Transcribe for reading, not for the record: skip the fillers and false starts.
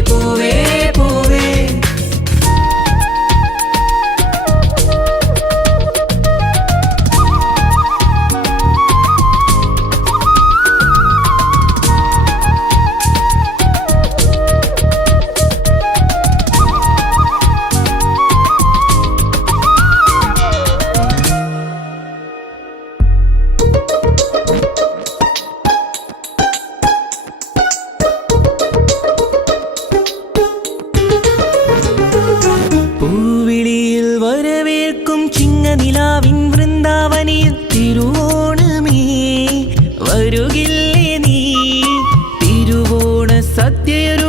പൂവേ പൂവേ. പൂവിളിയിൽ വരവേൽക്കും ചിങ്ങനിലാവിൻ വൃന്ദാവനിൽ തിരുവോണമേ വരുകില്ലേ നീ. തിരുവോണ സദ്യയൊരു